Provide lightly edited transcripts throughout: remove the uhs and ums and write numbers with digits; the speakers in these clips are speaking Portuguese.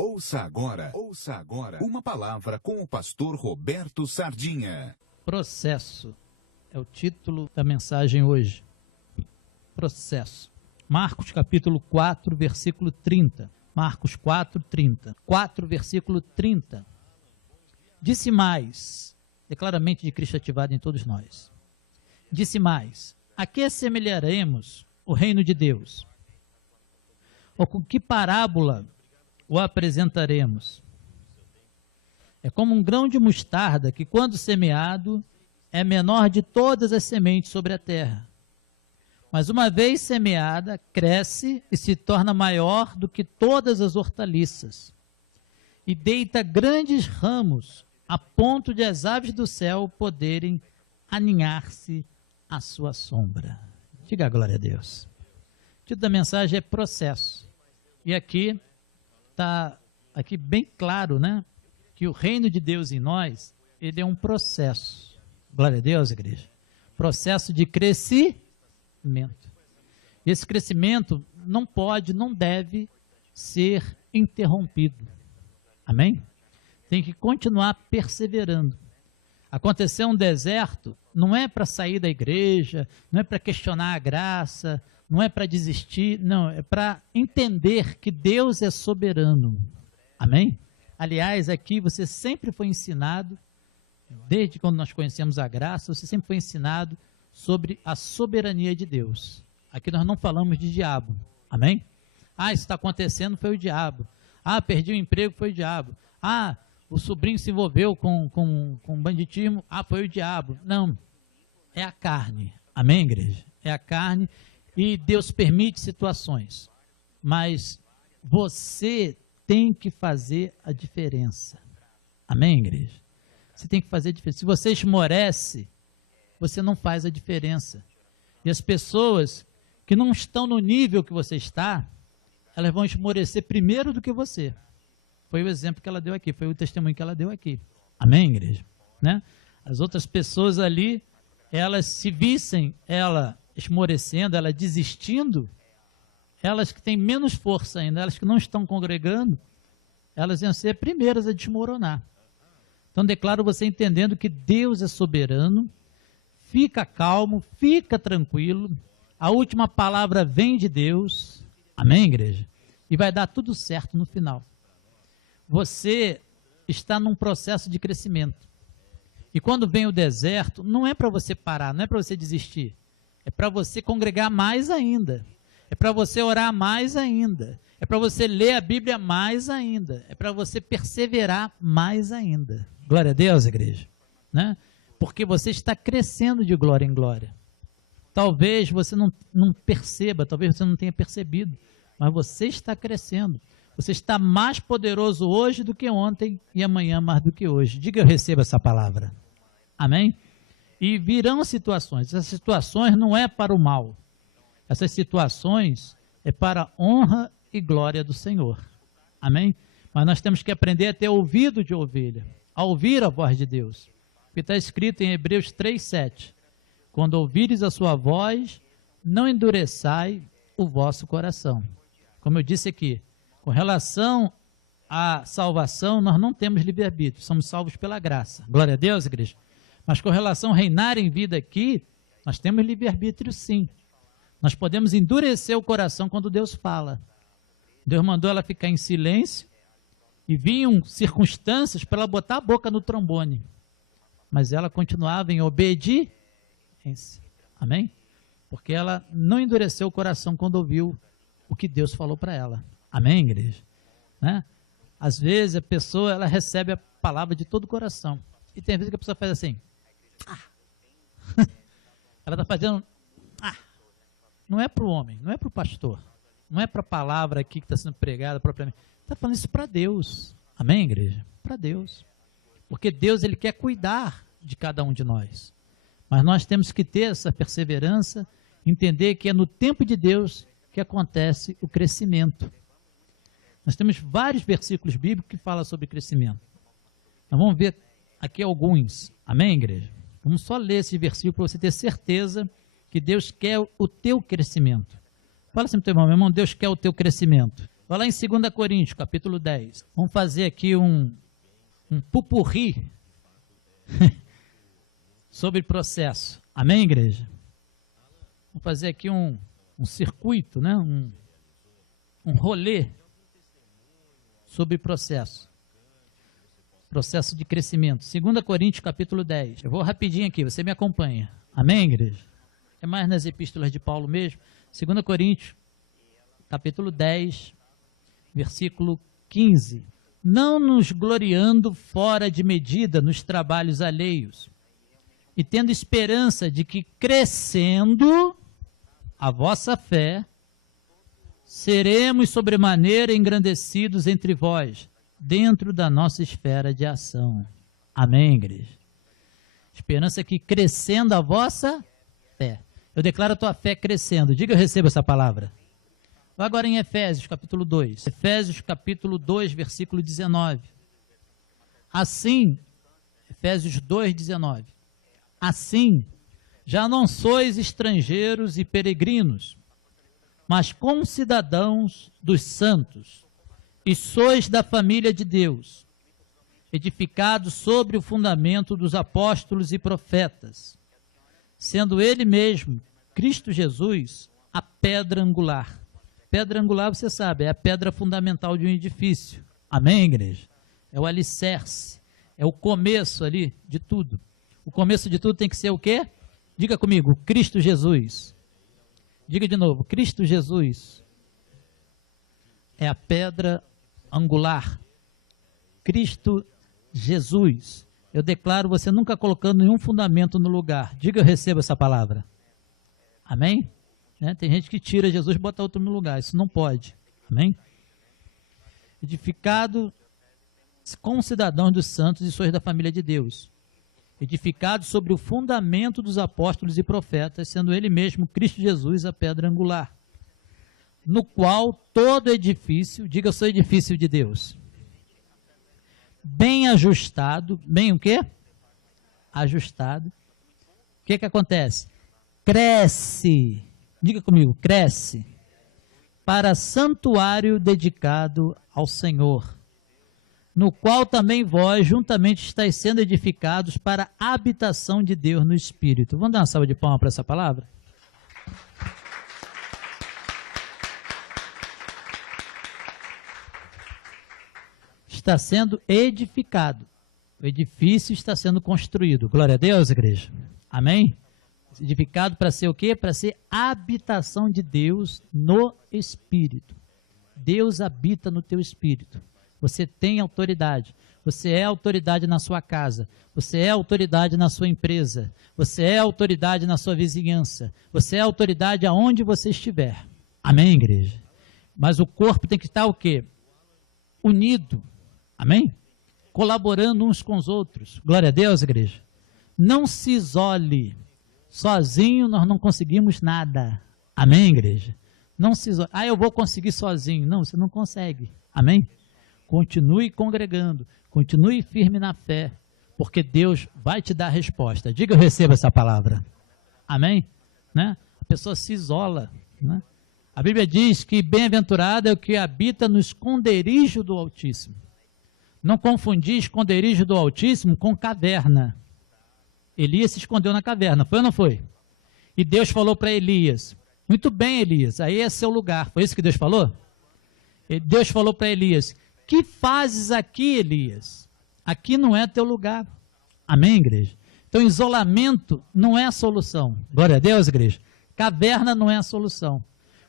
Ouça agora uma palavra com o pastor Roberto Sardinha. Processo é o título da mensagem hoje. Processo. Marcos capítulo 4, versículo 30. Marcos 4, 30. 4, versículo 30. Disse mais, declaramente de Cristo ativado em todos nós. Disse mais, a que assemelharemos o reino de Deus? Ou com que parábola o apresentaremos? É como um grão de mostarda que, quando semeado, é menor de todas as sementes sobre a terra. Mas uma vez semeada, cresce e se torna maior do que todas as hortaliças, e deita grandes ramos, a ponto de as aves do céu poderem aninhar-se à sua sombra. Diga a glória a Deus. O título da mensagem é processo. E aqui está bem claro, né? Que o reino de Deus em nós, ele é um processo. Glória a Deus, igreja. Processo de crescimento. Esse crescimento não pode, não deve ser interrompido. Amém? Tem que continuar perseverando. Acontecer um deserto não é para sair da igreja, não é para questionar a graça, não é para desistir, não, é para entender que Deus é soberano. Amém? Aliás, aqui você sempre foi ensinado, desde quando nós conhecemos a graça, você sempre foi ensinado sobre a soberania de Deus. Aqui nós não falamos de diabo. Amém? Ah, isso está acontecendo, foi o diabo. Ah, perdi o emprego, foi o diabo. Ah, o sobrinho se envolveu com banditismo, ah, foi o diabo. Não, é a carne. Amém, igreja? É a carne e Deus permite situações. Mas você tem que fazer a diferença. Amém, igreja? Você tem que fazer a diferença. Se você esmorece, você não faz a diferença. E as pessoas que não estão no nível que você está, elas vão esmorecer primeiro do que você. Foi o exemplo que ela deu aqui, foi o testemunho que ela deu aqui. Amém, igreja? Né? As outras pessoas ali, elas se vissem ela esmorecendo, ela desistindo, elas que têm menos força ainda, elas que não estão congregando, elas iam ser primeiras a desmoronar. Então declaro você entendendo que Deus é soberano, fica calmo, fica tranquilo, a última palavra vem de Deus, amém, igreja? E vai dar tudo certo no final. Você está num processo de crescimento. E quando vem o deserto, não é para você parar, não é para você desistir. É para você congregar mais ainda. É para você orar mais ainda. É para você ler a Bíblia mais ainda. É para você perseverar mais ainda. Glória a Deus, igreja. Né? Porque você está crescendo de glória em glória. Talvez você não perceba, talvez você não tenha percebido, mas você está crescendo. Você está mais poderoso hoje do que ontem e amanhã mais do que hoje. Diga, eu recebo essa palavra. Amém? E virão situações. Essas situações não é para o mal. Essas situações é para a honra e glória do Senhor. Amém? Mas nós temos que aprender a ter ouvido de ovelha, a ouvir a voz de Deus. Porque está escrito em Hebreus 3:7. Quando ouvires a sua voz, não endureçai o vosso coração. Como eu disse aqui, com relação à salvação, nós não temos livre-arbítrio, somos salvos pela graça. Glória a Deus, igreja. Mas com relação a reinar em vida aqui, nós temos livre-arbítrio sim. Nós podemos endurecer o coração quando Deus fala. Deus mandou ela ficar em silêncio e vinham circunstâncias para ela botar a boca no trombone. Mas ela continuava em obediência. Amém? Porque ela não endureceu o coração quando ouviu o que Deus falou para ela. Amém, igreja? Né? Às vezes a pessoa ela recebe a palavra de todo o coração. E tem vezes que a pessoa faz assim. Ela está fazendo. Não é para o homem, não é para o pastor. Não é para a palavra aqui que está sendo pregada propriamente. Está falando isso para Deus. Amém, igreja? Para Deus. Porque Deus ele quer cuidar de cada um de nós. Mas nós temos que ter essa perseverança, entender que é no tempo de Deus que acontece o crescimento. Nós temos vários versículos bíblicos que falam sobre crescimento. Nós vamos ver aqui alguns. Amém, igreja? Vamos só ler esse versículo para você ter certeza que Deus quer o teu crescimento. Fala assim para o teu irmão, meu irmão, Deus quer o teu crescimento. Vai lá em 2 Coríntios, capítulo 10. Vamos fazer aqui um pupurri sobre processo. Amém, igreja? Vamos fazer aqui um circuito, né? Um rolê sobre processo. Processo de crescimento. 2 Coríntios, capítulo 10. Eu vou rapidinho aqui, você me acompanha. Amém, igreja? É mais nas epístolas de Paulo mesmo. 2 Coríntios, capítulo 10, versículo 15. Não nos gloriando fora de medida nos trabalhos alheios, e tendo esperança de que, crescendo a vossa fé, seremos sobremaneira engrandecidos entre vós, dentro da nossa esfera de ação. Amém, igreja? Esperança que, crescendo a vossa fé. Eu declaro a tua fé crescendo. Diga, eu recebo essa palavra. Vá agora em Efésios, capítulo 2. Efésios, capítulo 2, versículo 19. Assim, Efésios 2, 19. Assim, já não sois estrangeiros e peregrinos, mas concidadãos dos santos, e sois da família de Deus, edificados sobre o fundamento dos apóstolos e profetas, sendo ele mesmo, Cristo Jesus, a pedra angular. Pedra angular, você sabe, é a pedra fundamental de um edifício. Amém, igreja? É o alicerce, é o começo ali de tudo. O começo de tudo tem que ser o quê? Diga comigo, Cristo Jesus. Diga de novo, Cristo Jesus é a pedra angular. Cristo Jesus. Eu declaro você nunca colocando nenhum fundamento no lugar. Diga, eu recebo essa palavra. Amém? Né? Tem gente que tira Jesus e bota outro no lugar. Isso não pode. Amém? Edificado com cidadãos dos santos e sois da família de Deus. Edificado sobre o fundamento dos apóstolos e profetas, sendo ele mesmo, Cristo Jesus, a pedra angular. No qual todo edifício, diga, eu sou edifício de Deus. Bem ajustado, bem o quê? Ajustado. O que acontece? Cresce. Diga comigo, cresce, para santuário dedicado ao Senhor, no qual também vós juntamente estáis sendo edificados para a habitação de Deus no Espírito. Vamos dar uma salva de palmas para essa palavra? Está sendo edificado. O edifício está sendo construído. Glória a Deus, igreja. Amém? Edificado para ser o quê? Para ser habitação de Deus no Espírito. Deus habita no teu Espírito. Você tem autoridade. Você é autoridade na sua casa. Você é autoridade na sua empresa. Você é autoridade na sua vizinhança. Você é autoridade aonde você estiver. Amém, igreja? Mas o corpo tem que estar o quê? Unido. Amém? Colaborando uns com os outros. Glória a Deus, igreja. Não se isole. Sozinho nós não conseguimos nada. Amém, igreja? Não se isole. Eu vou conseguir sozinho. Não, você não consegue. Amém? Continue congregando. Continue firme na fé. Porque Deus vai te dar a resposta. Diga, eu recebo essa palavra. Amém? Né? A pessoa se isola. Né? A Bíblia diz que bem-aventurado é o que habita no esconderijo do Altíssimo. Não confundir esconderijo do Altíssimo com caverna. Elias se escondeu na caverna, foi ou não foi? E Deus falou para Elias, muito bem, Elias, aí é seu lugar. Foi isso que Deus falou? E Deus falou para Elias, que fazes aqui, Elias? Aqui não é teu lugar. Amém, igreja? Então, isolamento não é a solução. Glória a Deus, igreja. Caverna não é a solução.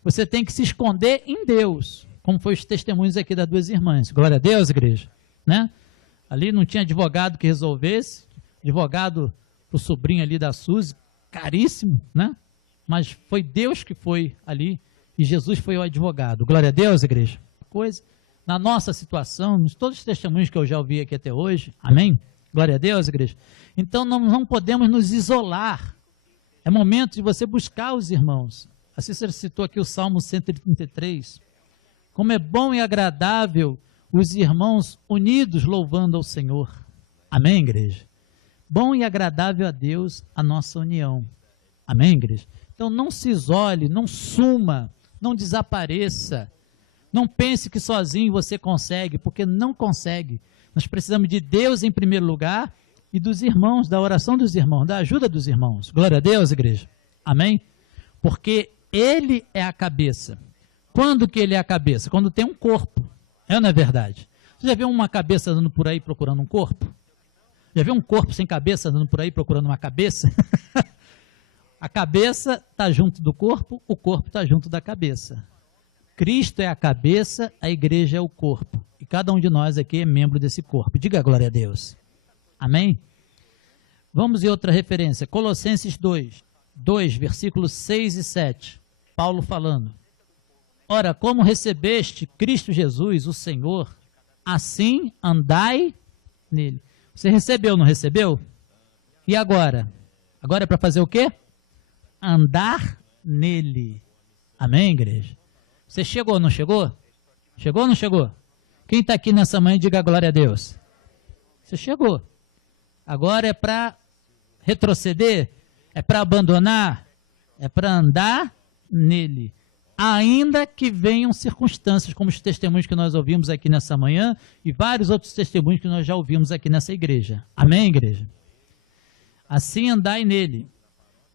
Você tem que se esconder em Deus, como foi os testemunhos aqui das duas irmãs. Glória a Deus, igreja. Né? Ali não tinha advogado que resolvesse, advogado para o sobrinho ali da Suzy, caríssimo, né? Mas foi Deus que foi ali e Jesus foi o advogado. Glória a Deus, igreja. Coisa, na nossa situação, todos os testemunhos que eu já ouvi aqui até hoje, amém? Glória a Deus, igreja. Então não podemos nos isolar. É momento de você buscar os irmãos. A Cícera citou aqui o Salmo 133. Como é bom e agradável os irmãos unidos louvando ao Senhor. Amém, igreja? Bom e agradável a Deus a nossa união. Amém, igreja? Então não se isole, não suma, não desapareça. Não pense que sozinho você consegue, porque não consegue. Nós precisamos de Deus em primeiro lugar e dos irmãos, da oração dos irmãos, da ajuda dos irmãos. Glória a Deus, igreja. Amém? Porque Ele é a cabeça. Quando que Ele é a cabeça? Quando tem um corpo. É ou não é verdade? Você já viu uma cabeça andando por aí procurando um corpo? Já viu um corpo sem cabeça andando por aí procurando uma cabeça? A cabeça está junto do corpo, o corpo está junto da cabeça. Cristo é a cabeça, a igreja é o corpo. E cada um de nós aqui é membro desse corpo. Diga glória a Deus. Amém? Vamos em outra referência. Colossenses 2, versículos 6 e 7. Paulo falando. Ora, como recebeste Cristo Jesus, o Senhor, assim andai nele. Você recebeu, não recebeu? E agora? Agora é para fazer o quê? Andar nele. Amém, igreja? Você chegou ou não chegou? Chegou ou não chegou? Quem está aqui nessa manhã, diga glória a Deus. Você chegou. Agora é para retroceder? É para abandonar? É para andar nele. Ainda que venham circunstâncias, como os testemunhos que nós ouvimos aqui nessa manhã e vários outros testemunhos que nós já ouvimos aqui nessa igreja. Amém, igreja? Assim andai nele.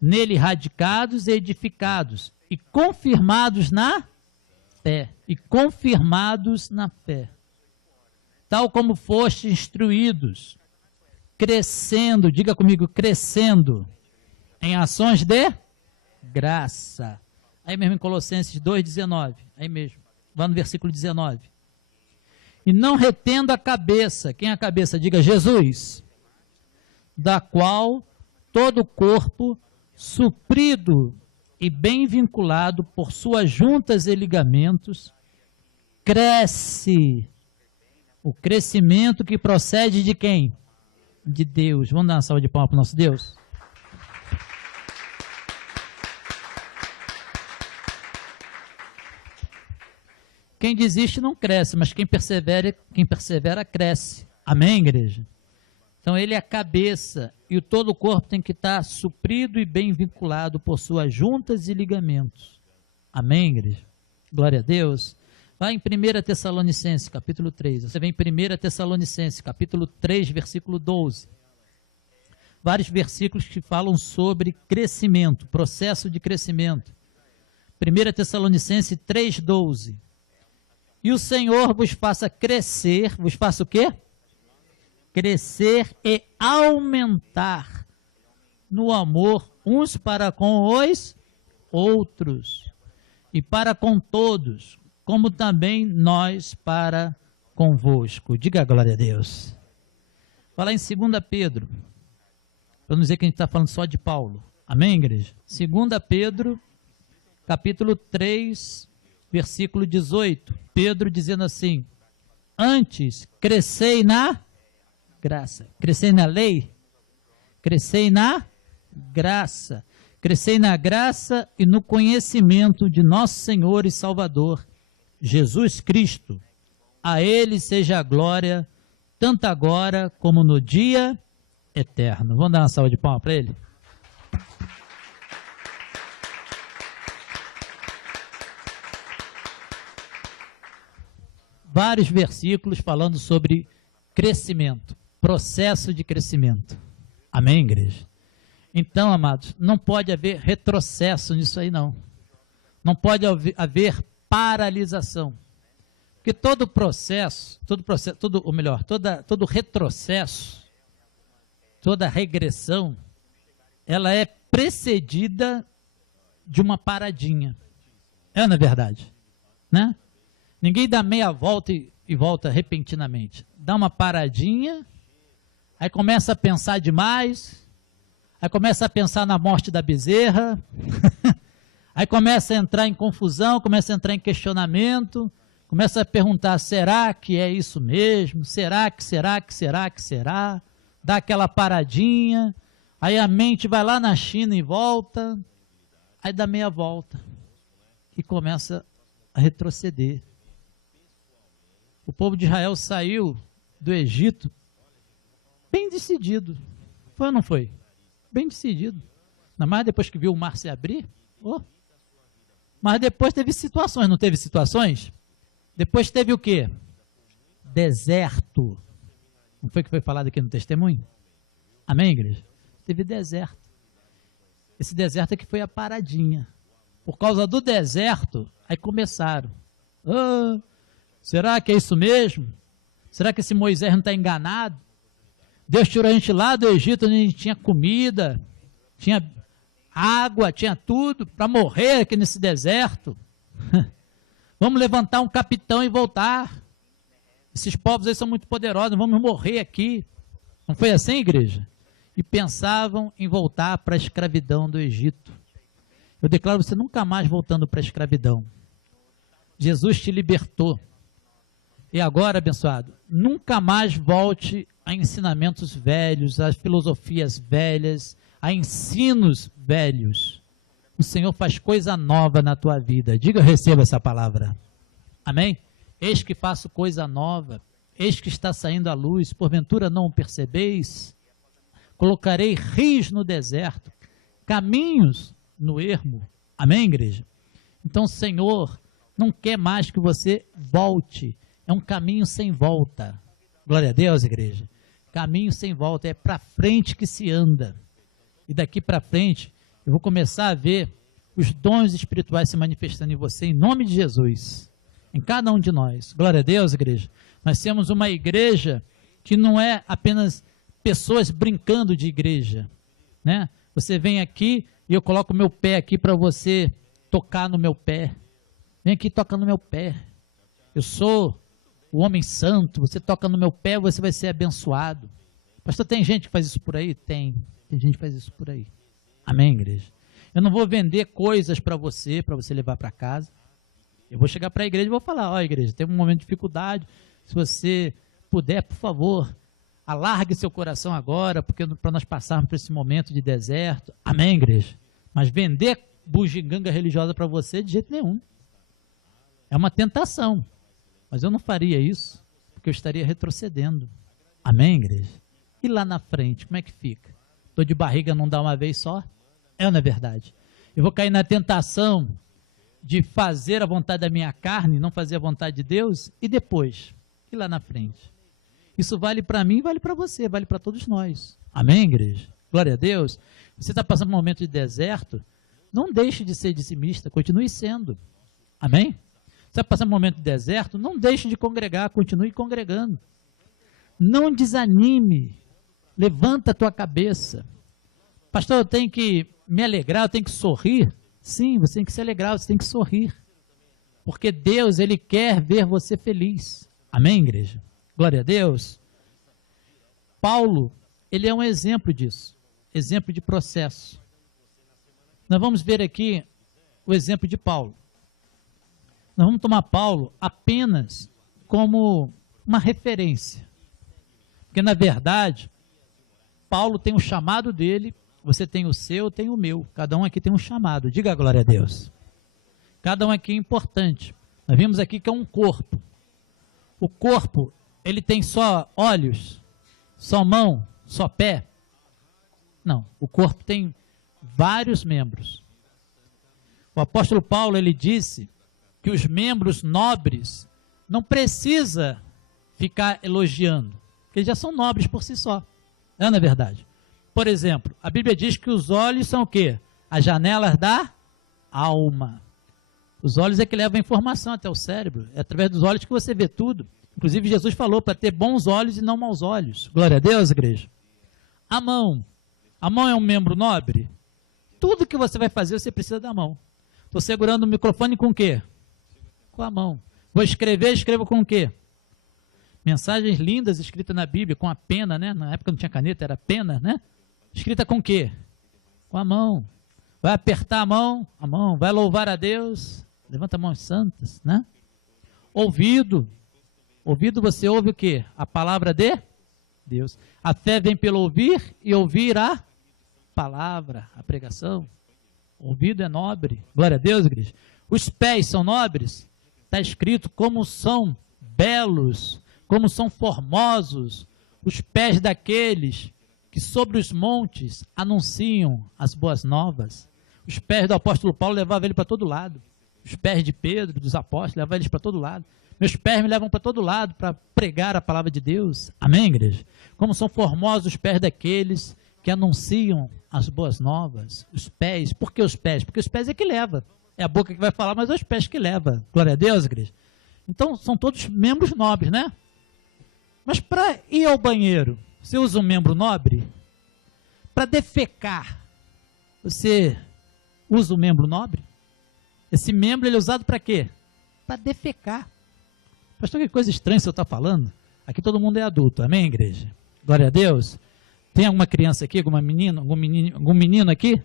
Nele radicados e edificados e confirmados na fé. E confirmados na fé. Tal como foste instruídos, crescendo, diga comigo, crescendo, em ações de graça. Aí mesmo em Colossenses 2,19, aí mesmo, lá no versículo 19. E não retendo a cabeça, quem é a cabeça? Diga Jesus, da qual todo o corpo, suprido e bem vinculado por suas juntas e ligamentos, cresce. O crescimento que procede de quem? De Deus. Vamos dar uma salva de palmas para o nosso Deus? Quem desiste não cresce, mas quem persevera cresce. Amém, igreja? Então ele é a cabeça e todo o corpo tem que estar suprido e bem vinculado por suas juntas e ligamentos. Amém, igreja? Glória a Deus. Vai em 1 Tessalonicenses, capítulo 3. Você vem em 1 Tessalonicenses, capítulo 3, versículo 12. Vários versículos que falam sobre crescimento, processo de crescimento. 1 Tessalonicenses 3, 12. E o Senhor vos faça crescer, vos faça o quê? Crescer e aumentar no amor uns para com os outros e para com todos, como também nós para convosco. Diga glória a Deus. Fala em 2 Pedro, para não dizer que a gente está falando só de Paulo. Amém, igreja? 2 Pedro, capítulo 3, versículo 18. Pedro dizendo assim, antes crescei na graça. Crescei na lei? Crescei na graça. Crescei na graça e no conhecimento de nosso Senhor e Salvador, Jesus Cristo. A Ele seja a glória, tanto agora como no dia eterno. Vamos dar uma salva de palmas para Ele? Vários versículos falando sobre crescimento, processo de crescimento. Amém, igreja? Então, amados, não pode haver retrocesso nisso aí, não. Não pode haver paralisação. Porque todo retrocesso, toda regressão, ela é precedida de uma paradinha. É, na verdade, né? Ninguém dá meia volta e volta repentinamente. Dá uma paradinha, aí começa a pensar demais, aí começa a pensar na morte da bezerra, aí começa a entrar em confusão, começa a entrar em questionamento, começa a perguntar, será que é isso mesmo? Será? Dá aquela paradinha, aí a mente vai lá na China e volta, aí dá meia volta e começa a retroceder. O povo de Israel saiu do Egito bem decidido. Foi ou não foi? Bem decidido. Ainda mais depois que viu o mar se abrir. Oh. Mas depois teve situações, não teve situações? Depois teve o quê? Deserto. Não foi o que foi falado aqui no testemunho? Amém, igreja? Teve deserto. Esse deserto é que foi a paradinha. Por causa do deserto, aí começaram. Ah, será que é isso mesmo? Será que esse Moisés não está enganado? Deus tirou a gente lá do Egito, onde a gente tinha comida, tinha água, tinha tudo, para morrer aqui nesse deserto. Vamos levantar um capitão e voltar. Esses povos aí são muito poderosos, vamos morrer aqui. Não foi assim, igreja? E pensavam em voltar para a escravidão do Egito. Eu declaro você nunca mais voltando para a escravidão. Jesus te libertou. E agora, abençoado, nunca mais volte a ensinamentos velhos, a filosofias velhas, a ensinos velhos. O Senhor faz coisa nova na tua vida. Diga, eu recebo essa palavra. Amém? Eis que faço coisa nova, eis que está saindo a luz, porventura não o percebeis? Colocarei rios no deserto, caminhos no ermo. Amém, igreja? Então o Senhor não quer mais que você volte, é um caminho sem volta. Glória a Deus, igreja. Caminho sem volta, é para frente que se anda. E daqui para frente, eu vou começar a ver os dons espirituais se manifestando em você, em nome de Jesus. Em cada um de nós. Glória a Deus, igreja. Nós temos uma igreja que não é apenas pessoas brincando de igreja, né? Você vem aqui e eu coloco o meu pé aqui para você tocar no meu pé. Vem aqui e toca no meu pé. Eu sou o homem santo, você toca no meu pé, você vai ser abençoado. Pastor, tem gente que faz isso por aí? Tem gente que faz isso por aí. Amém, igreja? Eu não vou vender coisas para você levar para casa. Eu vou chegar para a igreja e vou falar, ó, igreja, tem um momento de dificuldade, se você puder, por favor, alargue seu coração agora, porque para nós passarmos por esse momento de deserto. Amém, igreja? Mas vender bugiganga religiosa para você, de jeito nenhum. É uma tentação, mas eu não faria isso, porque eu estaria retrocedendo. Amém, igreja? E lá na frente, como é que fica? Estou de barriga, não dá uma vez só? É ou não é verdade? Eu vou cair na tentação de fazer a vontade da minha carne, não fazer a vontade de Deus, e depois? E lá na frente? Isso vale para mim, vale para você, vale para todos nós. Amém, igreja? Glória a Deus. Você está passando um momento de deserto, não deixe de ser dizimista, continue sendo. Amém? Você está passando um momento de deserto, não deixe de congregar, continue congregando. Não desanime, levanta a tua cabeça. Pastor, eu tenho que me alegrar, eu tenho que sorrir. Sim, você tem que se alegrar, você tem que sorrir. Porque Deus, Ele quer ver você feliz. Amém, igreja? Glória a Deus. Paulo, ele é um exemplo disso. Exemplo de processo. Nós vamos ver aqui o exemplo de Paulo. Nós vamos tomar Paulo apenas como uma referência. Porque, na verdade, Paulo tem o chamado dele, você tem o seu, eu tenho o meu. Cada um aqui tem um chamado. Diga a glória a Deus. Cada um aqui é importante. Nós vimos aqui que é um corpo. O corpo, ele tem só olhos, só mão, só pé? Não. O corpo tem vários membros. O apóstolo Paulo, ele disse que os membros nobres não precisa ficar elogiando, porque eles já são nobres por si só. Não é verdade? Por exemplo, a Bíblia diz que os olhos são o quê? As janelas da alma. Os olhos é que levam a informação até o cérebro. É através dos olhos que você vê tudo. Inclusive, Jesus falou para ter bons olhos e não maus olhos. Glória a Deus, igreja. A mão. A mão é um membro nobre? Tudo que você vai fazer, você precisa da mão. Estou segurando o microfone com o quê? Com a mão. Vou escrever, escrevo com o quê? Mensagens lindas escritas na Bíblia, com a pena, né? Na época não tinha caneta, era pena, né? Escrita com o quê? Com a mão. Vai apertar a mão, vai louvar a Deus, levanta mãos santas, né? Ouvido. Ouvido você ouve o quê? A palavra de Deus. A fé vem pelo ouvir e ouvir a palavra, a pregação. Ouvido é nobre. Glória a Deus, igreja. Os pés são nobres? Está escrito como são belos, como são formosos os pés daqueles que sobre os montes anunciam as boas novas. Os pés do apóstolo Paulo levavam ele para todo lado. Os pés de Pedro, dos apóstolos, levavam eles para todo lado. Meus pés me levam para todo lado para pregar a palavra de Deus. Amém, igreja? Como são formosos os pés daqueles que anunciam as boas novas. Os pés. Por que os pés? Porque os pés é que leva. É a boca que vai falar, mas é os pés que leva. Glória a Deus, igreja. Então, são todos membros nobres, né? Mas para ir ao banheiro, você usa um membro nobre? Para defecar, você usa um membro nobre? Esse membro ele é usado para quê? Para defecar. Pastor, que coisa estranha você está falando? Aqui todo mundo é adulto, amém, igreja? Glória a Deus. Tem alguma criança aqui, algum menino aqui?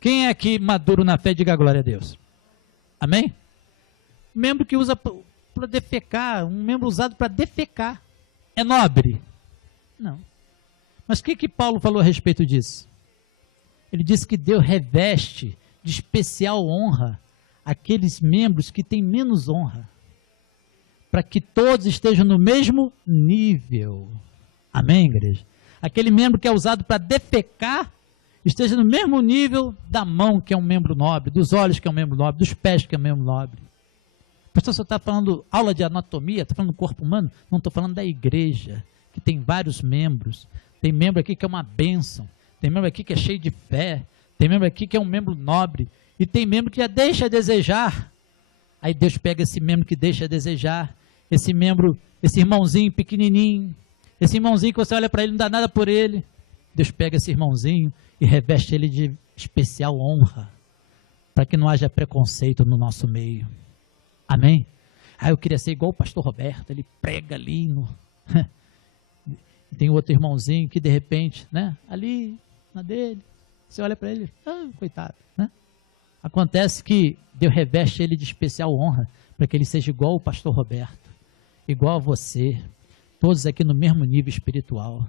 Quem é aqui maduro na fé, diga glória a Deus. Amém? Membro que usa para defecar, um membro usado para defecar. É nobre? Não. Mas o que Paulo falou a respeito disso? Ele disse que Deus reveste de especial honra aqueles membros que têm menos honra, para que todos estejam no mesmo nível. Amém, igreja? Aquele membro que é usado para defecar, esteja no mesmo nível da mão, que é um membro nobre, dos olhos, que é um membro nobre, dos pés, que é um membro nobre. Pastor, você está falando aula de anatomia, está falando do corpo humano? Não, estou falando da igreja, que tem vários membros. Tem membro aqui que é uma bênção, tem membro aqui que é cheio de fé, tem membro aqui que é um membro nobre, e tem membro que já deixa a desejar. Aí Deus pega esse membro que deixa a desejar, esse membro, esse irmãozinho pequenininho, esse irmãozinho que você olha para ele, não dá nada por ele. Deus pega esse irmãozinho e reveste ele de especial honra, para que não haja preconceito no nosso meio. Amém? Eu queria ser igual o pastor Roberto, ele prega ali no... Tem outro irmãozinho que de repente, né, ali na dele, você olha para ele, coitado, né? Acontece que Deus reveste ele de especial honra, para que ele seja igual o pastor Roberto, igual a você, todos aqui no mesmo nível espiritual.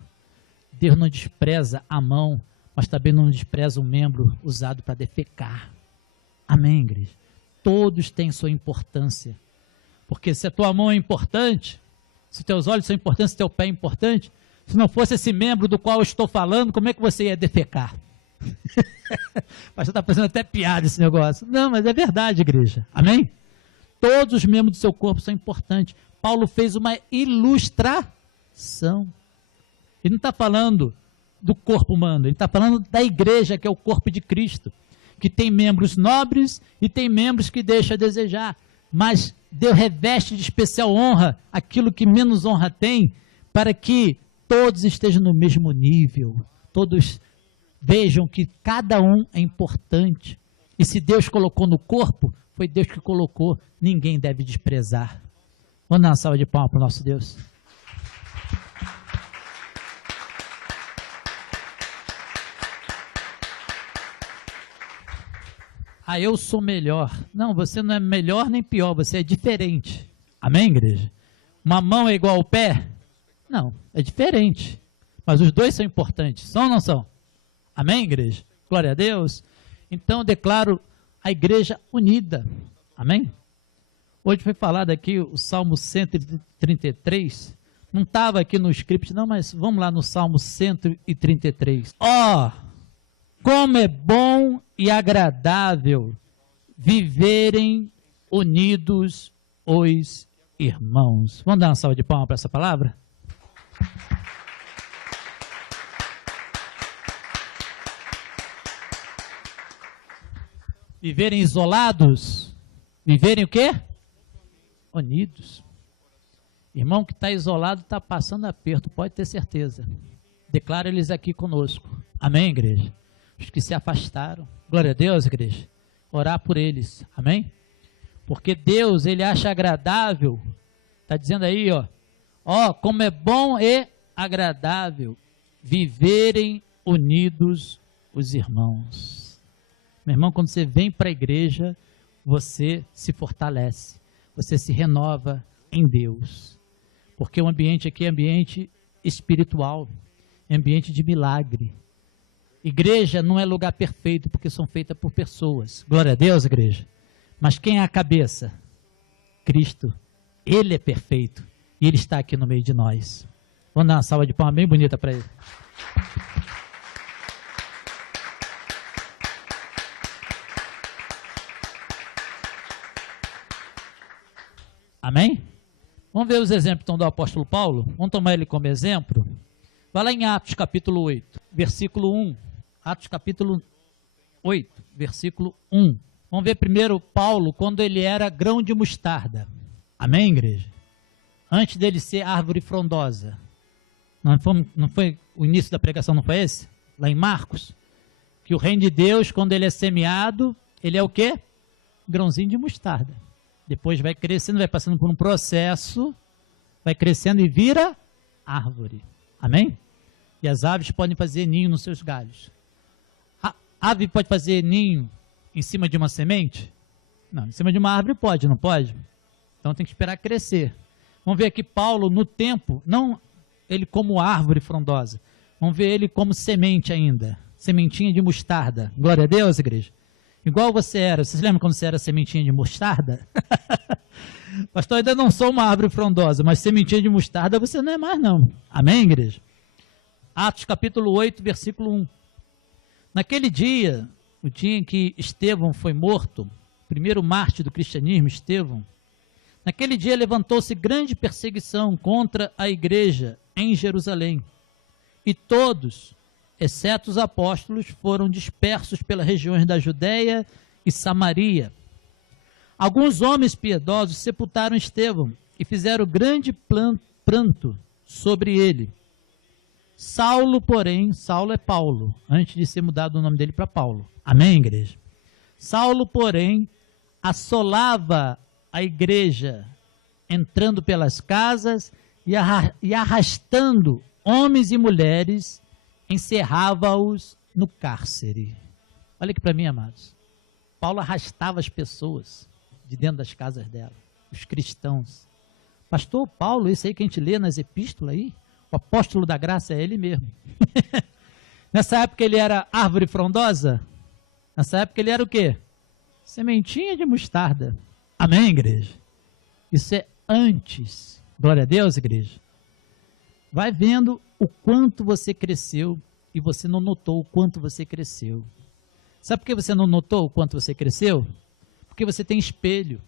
Deus não despreza a mão, mas também não despreza o membro usado para defecar. Amém, igreja? Todos têm sua importância, porque se a tua mão é importante, se teus olhos são importantes, se teu pé é importante, se não fosse esse membro do qual eu estou falando, como é que você ia defecar? Pastor está fazendo até piada esse negócio. Não, mas é verdade, igreja. Amém? Todos os membros do seu corpo são importantes. Paulo fez uma ilustração. Ele não está falando do corpo humano, ele está falando da igreja, que é o corpo de Cristo, que tem membros nobres e tem membros que deixa a desejar. Mas Deus reveste de especial honra aquilo que menos honra tem, para que todos estejam no mesmo nível, todos vejam que cada um é importante, e se Deus colocou no corpo, foi Deus que colocou, ninguém deve desprezar. Vamos dar uma salva de palmas para o nosso Deus. Eu sou melhor. Não, você não é melhor nem pior, você é diferente. Amém, igreja? Uma mão é igual ao pé? Não, é diferente. Mas os dois são importantes, são ou não são? Amém, igreja? Glória a Deus. Então eu declaro a igreja unida. Amém? Hoje foi falado aqui o Salmo 133. Não estava aqui no script não, mas vamos lá no Salmo 133. Como é bom e agradável viverem unidos os irmãos. Vamos dar uma salva de palmas para essa palavra? Viverem isolados, viverem o quê? Unidos. Irmão que está isolado está passando aperto, pode ter certeza. Declaro eles aqui conosco. Amém, igreja? Os que se afastaram. Glória a Deus, igreja. Orar por eles. Amém? Porque Deus, ele acha agradável. Está dizendo aí, como é bom e agradável viverem unidos os irmãos. Meu irmão, quando você vem para a igreja, você se fortalece. Você se renova em Deus. Porque o ambiente aqui é ambiente espiritual. É ambiente de milagre. Igreja não é lugar perfeito, porque são feitas por pessoas. Glória a Deus, igreja. Mas quem é a cabeça? Cristo. Ele é perfeito. E Ele está aqui no meio de nós. Vamos dar uma salva de palmas bem bonita para Ele. Amém? Vamos ver os exemplos então do apóstolo Paulo? Vamos tomar ele como exemplo? Vai lá em Atos capítulo 8, versículo 1. Atos capítulo 8, versículo 1. Vamos ver primeiro Paulo quando ele era grão de mostarda. Amém, igreja? Antes dele ser árvore frondosa. Não foi o início da pregação, não foi esse? Lá em Marcos. Que o reino de Deus, quando ele é semeado, ele é o quê? Grãozinho de mostarda. Depois vai crescendo, vai passando por um processo, vai crescendo e vira árvore. Amém? E as aves podem fazer ninho nos seus galhos. A ave pode fazer ninho em cima de uma semente? Não, em cima de uma árvore pode, não pode? Então tem que esperar crescer. Vamos ver aqui Paulo no tempo, não ele como árvore frondosa. Vamos ver ele como semente ainda. Sementinha de mostarda. Glória a Deus, igreja. Igual você era. Vocês lembram quando você era sementinha de mostarda? Pastor, ainda não sou uma árvore frondosa, mas sementinha de mostarda você não é mais não. Amém, igreja? Atos capítulo 8, versículo 1. Naquele dia, o dia em que Estevão foi morto, primeiro mártir do cristianismo, Estevão, naquele dia levantou-se grande perseguição contra a igreja em Jerusalém. E todos, exceto os apóstolos, foram dispersos pelas regiões da Judéia e Samaria. Alguns homens piedosos sepultaram Estevão e fizeram grande pranto sobre ele. Saulo, porém, Saulo é Paulo, antes de ser mudado o nome dele para Paulo. Amém, igreja? Saulo, porém, assolava a igreja, entrando pelas casas e arrastando homens e mulheres, encerrava-os no cárcere. Olha aqui para mim, amados. Paulo arrastava as pessoas de dentro das casas dela, os cristãos. Pastor Paulo, isso aí que a gente lê nas epístolas aí, o apóstolo da graça é ele mesmo. Nessa época ele era árvore frondosa? Nessa época ele era o quê? Sementinha de mostarda. Amém, igreja? Isso é antes. Glória a Deus, igreja. Vai vendo o quanto você cresceu e você não notou o quanto você cresceu. Sabe por que você não notou o quanto você cresceu? Porque você tem espelho.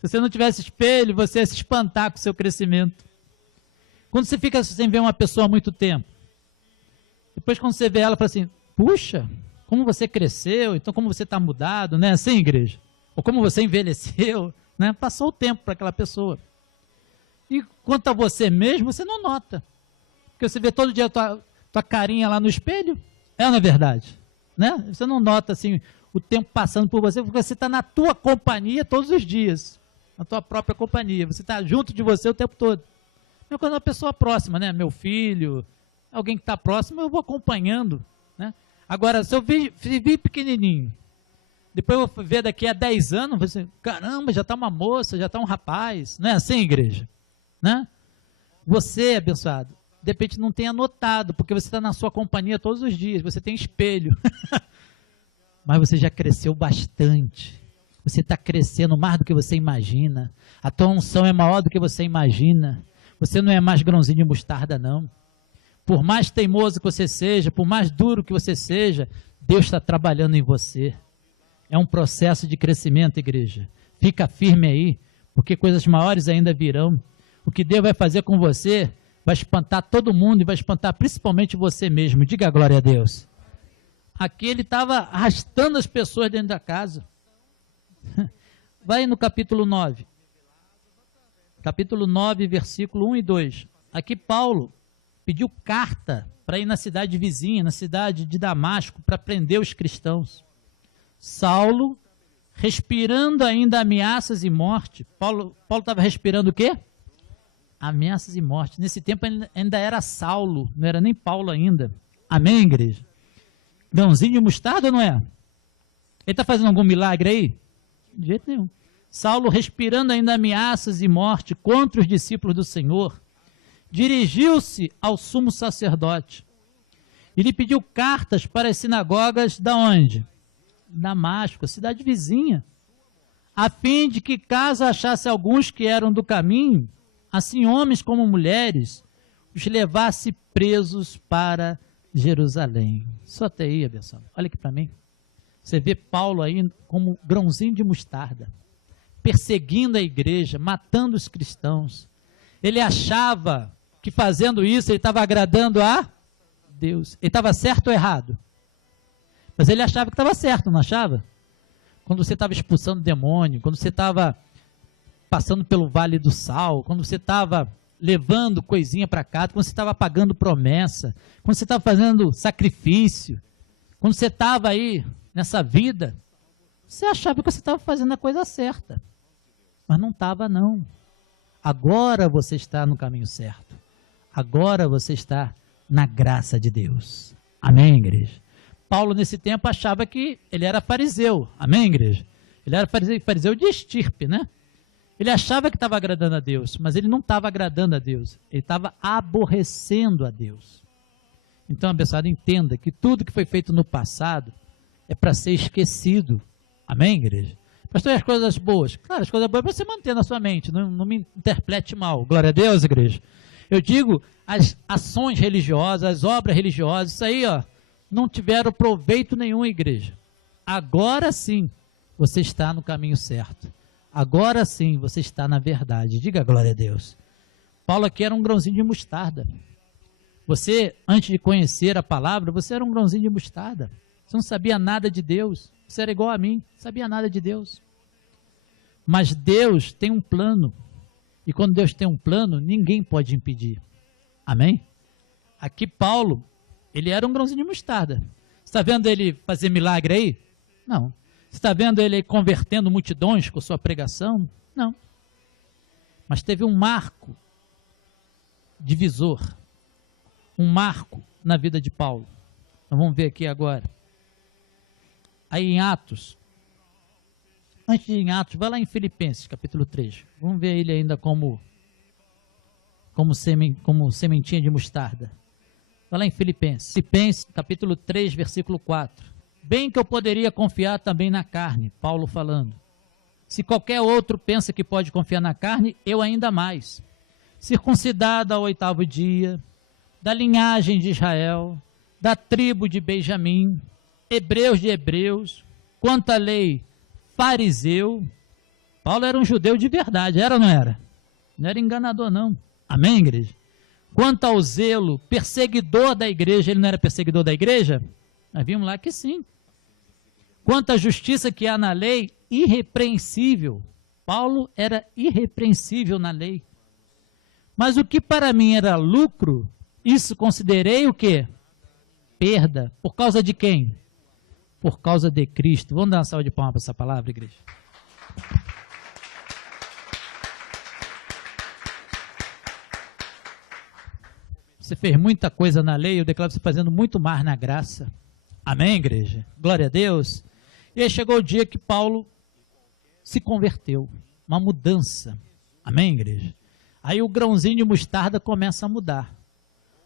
Se você não tivesse espelho, você ia se espantar com o seu crescimento. Quando você fica sem ver uma pessoa há muito tempo, depois quando você vê ela, fala assim, puxa, como você cresceu, então como você está mudado, né? Assim, igreja? Ou como você envelheceu, né? Passou o tempo para aquela pessoa. E quanto a você mesmo, você não nota. Porque você vê todo dia a tua carinha lá no espelho, é ou não é verdade? Né? Você não nota assim, o tempo passando por você, porque você está na tua companhia todos os dias. Na tua própria companhia. Você está junto de você o tempo todo. Não, quando é uma pessoa próxima, né? Meu filho, alguém que está próximo, eu vou acompanhando. Né? Agora, se eu vi pequenininho, depois eu vou ver daqui a 10 anos, você, caramba, já está uma moça, já está um rapaz. Não é assim, igreja? Né? Você, abençoado, de repente não tenha notado, porque você está na sua companhia todos os dias, você tem espelho. Mas você já cresceu bastante. Você está crescendo mais do que você imagina. A tua unção é maior do que você imagina. Você não é mais grãozinho de mostarda, não. Por mais teimoso que você seja, por mais duro que você seja, Deus está trabalhando em você. É um processo de crescimento, igreja. Fica firme aí, porque coisas maiores ainda virão. O que Deus vai fazer com você vai espantar todo mundo e vai espantar principalmente você mesmo. Diga a glória a Deus. Aqui ele estava arrastando as pessoas dentro da casa. Vai no capítulo 9. Capítulo 9, versículo 1 e 2. Aqui Paulo pediu carta para ir na cidade vizinha, na cidade de Damasco, para prender os cristãos. Saulo, respirando ainda ameaças e morte. Paulo estava respirando o quê? Ameaças e morte. Nesse tempo ainda era Saulo, não era nem Paulo ainda. Amém, igreja? Grãozinho de mostarda ou não é? Ele está fazendo algum milagre aí? De jeito nenhum. Saulo, respirando ainda ameaças e morte contra os discípulos do Senhor, dirigiu-se ao sumo sacerdote e lhe pediu cartas para as sinagogas da onde? Damasco, a cidade vizinha, a fim de que, caso achasse alguns que eram do caminho, assim homens como mulheres, os levasse presos para Jerusalém. Só até aí, abençoado. Olha aqui para mim. Você vê Paulo aí como grãozinho de mostarda. perseguindo a igreja, matando os cristãos. Ele achava que fazendo isso ele estava agradando a Deus. Ele estava certo ou errado? Mas ele achava que estava certo, não achava? Quando você estava expulsando demônio, quando você estava passando pelo vale do sal, quando você estava levando coisinha para casa, quando você estava pagando promessa, quando você estava fazendo sacrifício, quando você estava aí nessa vida, você achava que você estava fazendo a coisa certa. Mas não estava, não. Agora você está no caminho certo. Agora você está na graça de Deus. Amém, igreja? Paulo, nesse tempo, achava que ele era fariseu. Amém, igreja? Ele era fariseu de estirpe, né? Ele achava que estava agradando a Deus, mas ele não estava agradando a Deus. Ele estava aborrecendo a Deus. Então, abençoado, entenda que tudo que foi feito no passado é para ser esquecido. Amém, igreja? Pastor, e as coisas boas? Claro, as coisas boas é para você manter na sua mente, não me interprete mal. Glória a Deus, igreja. Eu digo, as ações religiosas, as obras religiosas, isso aí, ó, não tiveram proveito nenhum, igreja. Agora sim, você está no caminho certo. Agora sim, você está na verdade. Diga glória a Deus. Paulo aqui era um grãozinho de mostarda. Você, antes de conhecer a palavra, você era um grãozinho de mostarda. Você não sabia nada de Deus. Você era igual a mim, não sabia nada de Deus. Mas Deus tem um plano. E quando Deus tem um plano, ninguém pode impedir. Amém? Aqui Paulo, ele era um grãozinho de mostarda. Você está vendo ele fazer milagre aí? Não. Você está vendo ele convertendo multidões com sua pregação? Não. Mas teve um marco divisor. Um marco na vida de Paulo. Nós vamos ver aqui agora. Aí em Atos. Antes de ir em Atos, vai lá em Filipenses, capítulo 3. Vamos ver ele ainda como sementinha de mostarda. Vai lá em Filipenses. Filipenses, capítulo 3, versículo 4. Bem que eu poderia confiar também na carne, Paulo falando. Se qualquer outro pensa que pode confiar na carne, eu ainda mais. Circuncidado ao 8º dia, da linhagem de Israel, da tribo de Benjamim, hebreus de hebreus, quanto à lei, fariseu. Paulo era um judeu de verdade, era ou não era? Não era enganador não. Amém, igreja? Quanto ao zelo, perseguidor da igreja, ele não era perseguidor da igreja? Nós vimos lá que sim. Quanto à justiça que há na lei, irrepreensível. Paulo era irrepreensível na lei. Mas o que para mim era lucro, isso considerei o quê? Perda. Por causa de quem? Por causa de Cristo. Vamos dar uma salva de palmas para essa palavra, igreja? Você fez muita coisa na lei, eu declaro você fazendo muito mais na graça. Amém, igreja? Glória a Deus. E aí chegou o dia que Paulo se converteu. Uma mudança. Amém, igreja? Aí o grãozinho de mostarda começa a mudar.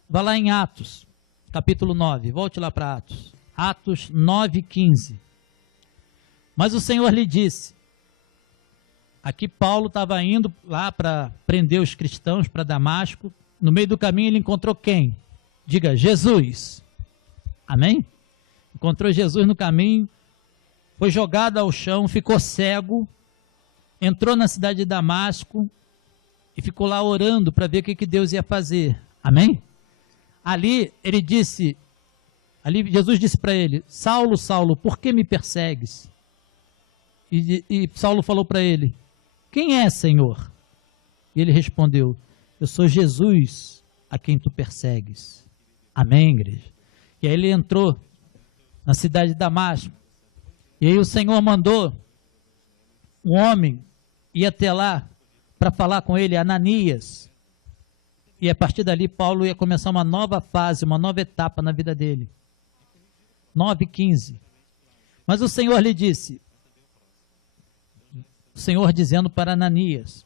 Vai lá em Atos, capítulo 9. Volte lá para Atos. Atos 9:15. Mas o Senhor lhe disse. Aqui Paulo estava indo lá para prender os cristãos para Damasco. No meio do caminho ele encontrou quem? Diga, Jesus. Amém? Encontrou Jesus no caminho, foi jogado ao chão, ficou cego, entrou na cidade de Damasco e ficou lá orando para ver o que Deus ia fazer. Amém? Ali ele disse, ali Jesus disse para ele, Saulo, Saulo, por que me persegues? E Saulo falou para ele, quem é, Senhor? E ele respondeu, eu sou Jesus a quem tu persegues. Amém, igreja? E aí ele entrou na cidade de Damasco. E aí o Senhor mandou um homem ir até lá para falar com ele, Ananias. E a partir dali Paulo ia começar uma nova fase, uma nova etapa na vida dele. 9:15. Mas o Senhor lhe disse, o Senhor dizendo para Ananias,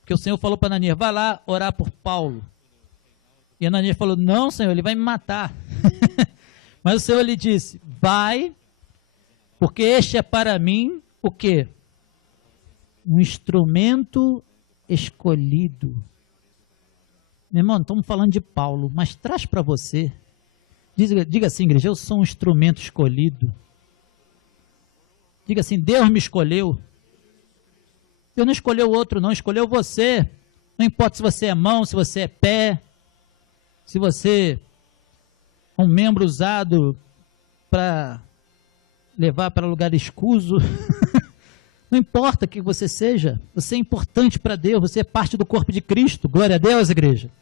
porque o Senhor falou para Ananias, vai lá orar por Paulo. E Ananias falou, não, Senhor, ele vai me matar. Mas o Senhor lhe disse, vai, porque este é para mim, o quê? Um instrumento escolhido. Meu irmão, estamos falando de Paulo, mas traz para você. Diga assim, igreja, eu sou um instrumento escolhido. Diga assim, Deus me escolheu. Deus não escolheu outro não, escolheu você. Não importa se você é mão, se você é pé, se você é um membro usado para levar para lugar escuso. Não importa o que você seja, você é importante para Deus, você é parte do corpo de Cristo. Glória a Deus, igreja.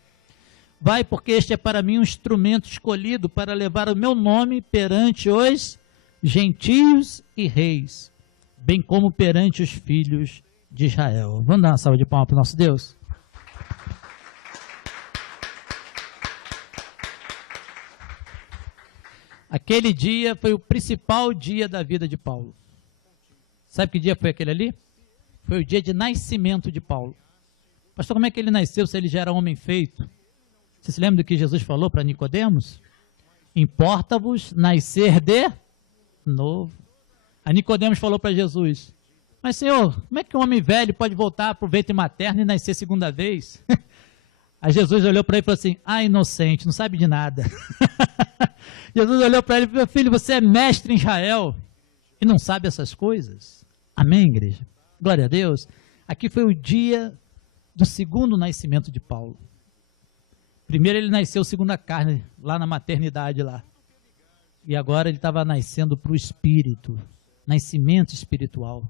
Vai, porque este é para mim um instrumento escolhido para levar o meu nome perante os gentios e reis, bem como perante os filhos de Israel. Vamos dar uma salva de palmas para o nosso Deus? Aquele dia foi o principal dia da vida de Paulo. Sabe que dia foi aquele ali? Foi o dia de nascimento de Paulo. Pastor, como é que ele nasceu se ele já era homem feito? Você se lembra do que Jesus falou para Nicodemos? Importa-vos nascer de novo. A Nicodemos falou para Jesus: mas Senhor, como é que um homem velho pode voltar para o ventre materno e nascer segunda vez? Aí Jesus olhou para ele e falou assim: ah, inocente, não sabe de nada. Jesus olhou para ele e falou: meu filho, você é mestre em Israel e não sabe essas coisas? Amém, igreja? Glória a Deus. Aqui foi o dia do segundo nascimento de Paulo. Primeiro ele nasceu segundo a carne, lá na maternidade lá. E agora ele estava nascendo para o Espírito, nascimento espiritual.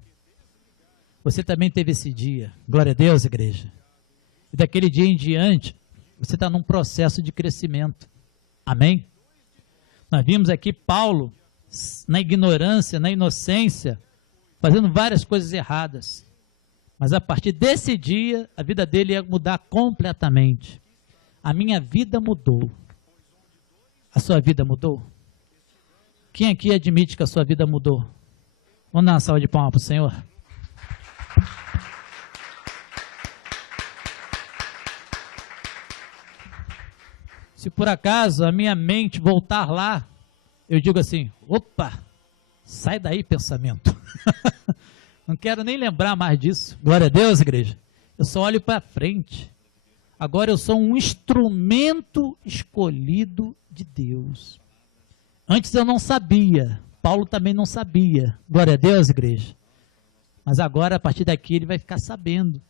Você também teve esse dia. Glória a Deus, igreja. E daquele dia em diante, você está num processo de crescimento. Amém? Nós vimos aqui Paulo, na ignorância, na inocência, fazendo várias coisas erradas. Mas a partir desse dia, a vida dele ia mudar completamente. A minha vida mudou. A sua vida mudou? Quem aqui admite que a sua vida mudou? Vamos dar uma salva de palmas para o Senhor? Se por acaso a minha mente voltar lá, eu digo assim: opa, sai daí, pensamento. Não quero nem lembrar mais disso. Glória a Deus, igreja. Eu só olho para frente. Agora eu sou um instrumento escolhido de Deus. Antes eu não sabia. Paulo também não sabia. Glória a Deus, igreja. Mas agora, a partir daqui, ele vai ficar sabendo.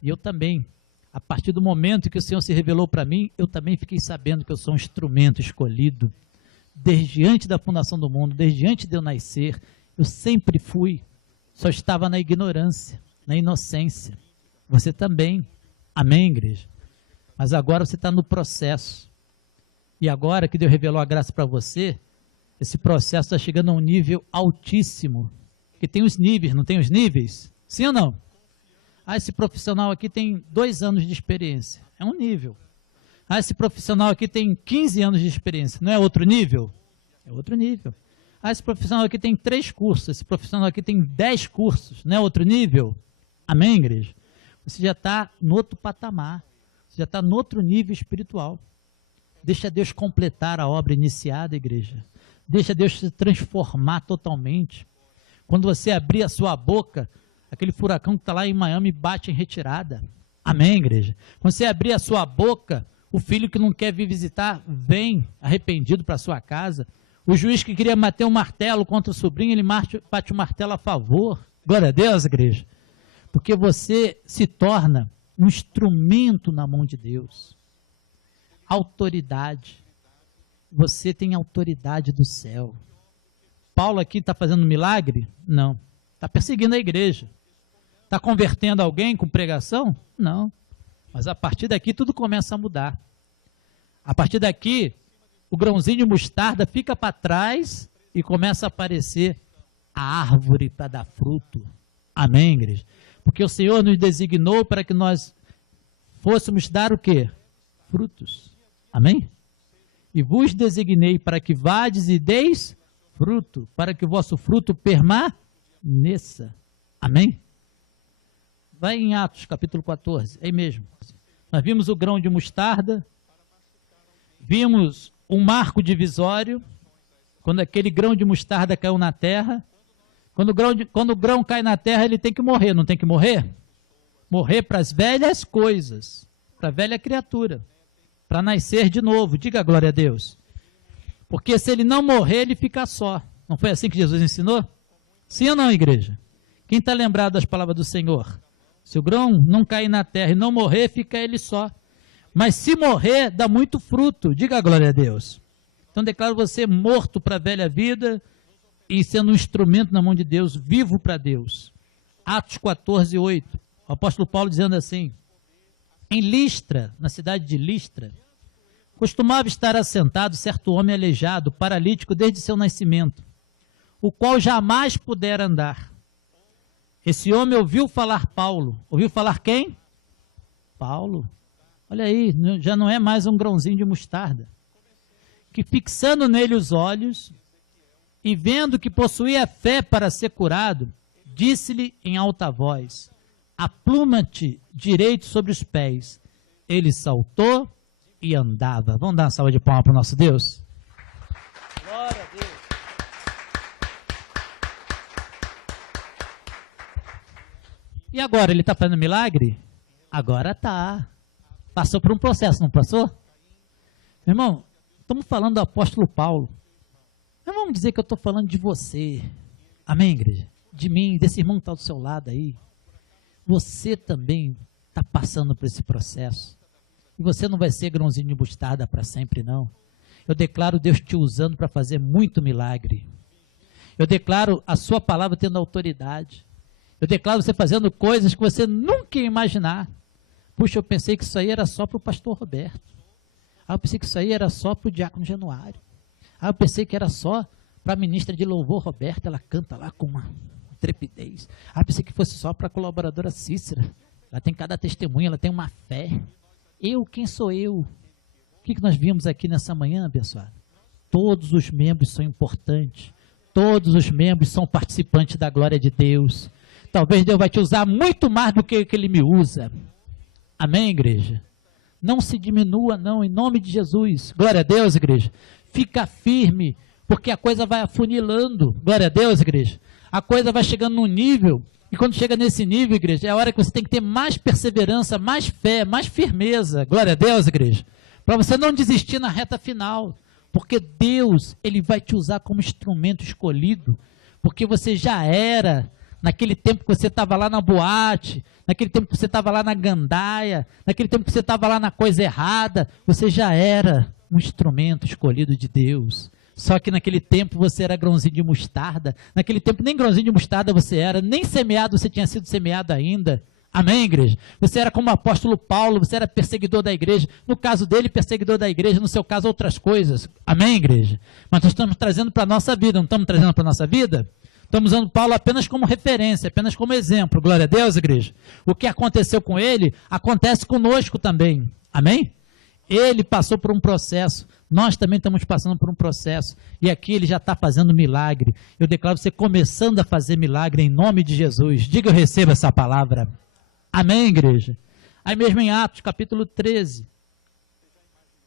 E eu também. A partir do momento que o Senhor se revelou para mim, eu também fiquei sabendo que eu sou um instrumento escolhido. Desde antes da fundação do mundo, desde antes de eu nascer, eu sempre fui. Só estava na ignorância, na inocência. Você também. Amém, igreja? Mas agora você está no processo. E agora que Deus revelou a graça para você, esse processo está chegando a um nível altíssimo. Porque tem os níveis, não tem os níveis? Sim ou não? Ah, esse profissional aqui tem 2 anos de experiência. É um nível. Ah, esse profissional aqui tem 15 anos de experiência. Não é outro nível? É outro nível. Ah, esse profissional aqui tem 3 cursos. Esse profissional aqui tem 10 cursos. Não é outro nível? Amém, igreja? Você já está no outro patamar. Você já está no outro nível espiritual. Deixa Deus completar a obra iniciada, igreja. Deixa Deus se transformar totalmente. Quando você abrir a sua boca, aquele furacão que está lá em Miami bate em retirada. Amém, igreja? Quando você abrir a sua boca, o filho que não quer vir visitar, vem arrependido para a sua casa. O juiz que queria bater um martelo contra o sobrinho, ele bate o martelo a favor. Glória a Deus, igreja. Porque você se torna um instrumento na mão de Deus. Autoridade. Você tem autoridade do céu. Paulo aqui está fazendo milagre? Não. Está perseguindo a igreja. Está convertendo alguém com pregação? Não. Mas a partir daqui tudo começa a mudar. A partir daqui, o grãozinho de mostarda fica para trás e começa a aparecer a árvore para dar fruto. Amém, igreja? Porque o Senhor nos designou para que nós fôssemos dar o quê? Frutos. Amém? E vos designei para que vades e deis fruto, para que o vosso fruto permaneça. Amém? Vai em Atos, capítulo 14, é aí mesmo. Nós vimos o grão de mostarda, vimos um marco divisório, quando aquele grão de mostarda caiu na terra. Quando o grão cai na terra, ele tem que morrer, não tem que morrer? Morrer para as velhas coisas, para a velha criatura, para nascer de novo. Diga glória a Deus. Porque se ele não morrer, ele fica só. Não foi assim que Jesus ensinou? Sim ou não, igreja? Quem está lembrado das palavras do Senhor? Se o grão não cair na terra e não morrer, fica ele só. Mas se morrer, dá muito fruto. Diga a glória a Deus. Então declaro você morto para a velha vida e sendo um instrumento na mão de Deus, vivo para Deus. Atos 14, 8. O apóstolo Paulo dizendo assim: em Listra, na cidade de Listra, costumava estar assentado certo homem aleijado, paralítico desde seu nascimento, o qual jamais pudera andar. Esse homem ouviu falar Paulo. Ouviu falar quem? Paulo. Olha aí, já não é mais um grãozinho de mostarda. Que fixando nele os olhos e vendo que possuía fé para ser curado, disse-lhe em alta voz: apluma-te direito sobre os pés. Ele saltou e andava. Vamos dar uma salva de palmas para o nosso Deus? Glória a Deus. E agora, ele está fazendo milagre? Agora está. Passou por um processo, não passou? Meu irmão, estamos falando do apóstolo Paulo. Mas vamos dizer que eu estou falando de você. Amém, igreja? De mim, desse irmão que está do seu lado aí. Você também está passando por esse processo. E você não vai ser grãozinho de mostarda para sempre, não. Eu declaro Deus te usando para fazer muito milagre. Eu declaro a sua palavra tendo autoridade. Eu declaro você fazendo coisas que você nunca ia imaginar. Puxa, eu pensei que isso aí era só para o pastor Roberto. Eu pensei que isso aí era só para o diácono Januário. Eu pensei que era só para a ministra de louvor Roberta, ela canta lá com uma trepidez. Eu pensei que fosse só para a colaboradora Cícera. Ela tem cada testemunha, ela tem uma fé. Quem sou eu? O que nós vimos aqui nessa manhã, abençoado? Todos os membros são importantes. Todos os membros são participantes da glória de Deus. Talvez Deus vai te usar muito mais do que Ele me usa. Amém, igreja? Não se diminua, não, em nome de Jesus. Glória a Deus, igreja. Fica firme, porque a coisa vai afunilando. Glória a Deus, igreja. A coisa vai chegando num nível, e quando chega nesse nível, igreja, é a hora que você tem que ter mais perseverança, mais fé, mais firmeza. Glória a Deus, igreja. Para você não desistir na reta final, porque Deus, Ele vai te usar como instrumento escolhido, porque você já era... Naquele tempo que você estava lá na boate, naquele tempo que você estava lá na gandaia, naquele tempo que você estava lá na coisa errada, você já era um instrumento escolhido de Deus. Só que naquele tempo você era grãozinho de mostarda, naquele tempo nem grãozinho de mostarda você era, nem semeado você tinha sido semeado ainda. Amém, igreja? Você era como o apóstolo Paulo, você era perseguidor da igreja, no caso dele, perseguidor da igreja, no seu caso outras coisas. Amém, igreja? Mas nós estamos trazendo para a nossa vida, não estamos trazendo para a nossa vida? Estamos usando Paulo apenas como referência, apenas como exemplo. Glória a Deus, igreja. O que aconteceu com ele, acontece conosco também. Amém? Ele passou por um processo. Nós também estamos passando por um processo. E aqui ele já está fazendo milagre. Eu declaro você começando a fazer milagre em nome de Jesus. Diga, eu recebo essa palavra. Amém, igreja? Aí mesmo em Atos, capítulo 13.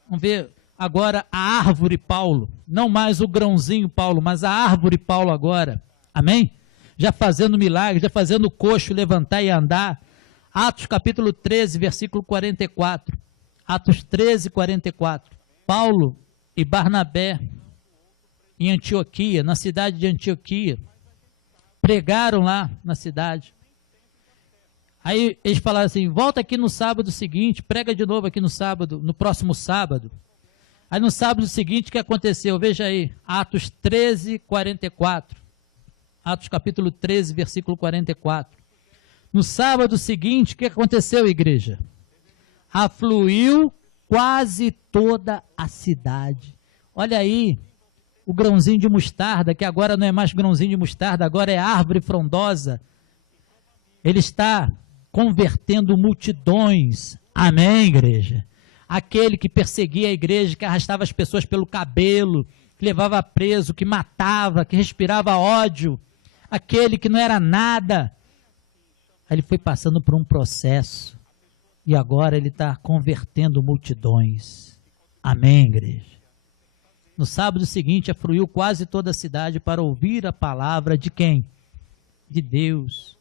Vamos ver agora a árvore Paulo. Não mais o grãozinho Paulo, mas a árvore Paulo agora. Amém? Já fazendo milagre, já fazendo o coxo levantar e andar. Atos capítulo 13, versículo 44. Atos 13, 44. Paulo e Barnabé, em Antioquia, na cidade de Antioquia, pregaram lá na cidade. Aí eles falaram assim: volta aqui no sábado seguinte, prega de novo aqui no sábado, no próximo sábado. Aí no sábado seguinte, o que aconteceu? Veja aí, Atos 13, 44. Atos capítulo 13, versículo 44. No sábado seguinte, o que aconteceu, igreja? Afluiu quase toda a cidade. Olha aí, o grãozinho de mostarda, que agora não é mais grãozinho de mostarda, agora é árvore frondosa. Ele está convertendo multidões. Amém, igreja? Aquele que perseguia a igreja, que arrastava as pessoas pelo cabelo, que levava preso, que matava, que respirava ódio. Aquele que não era nada. Aí ele foi passando por um processo. E agora ele está convertendo multidões. Amém, igreja? No sábado seguinte, afluiu quase toda a cidade para ouvir a palavra de quem? De Deus.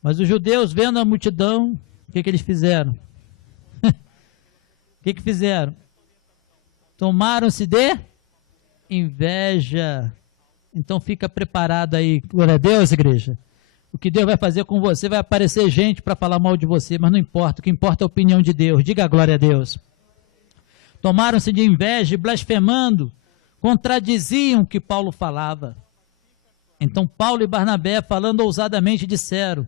Mas os judeus, vendo a multidão, o que eles fizeram? O que fizeram? Tomaram-se de inveja. Então fica preparado aí, glória a Deus, igreja. O que Deus vai fazer com você, vai aparecer gente para falar mal de você, mas não importa, o que importa é a opinião de Deus. Diga a glória a Deus. Tomaram-se de inveja e blasfemando, contradiziam o que Paulo falava. Então Paulo e Barnabé, falando ousadamente, disseram: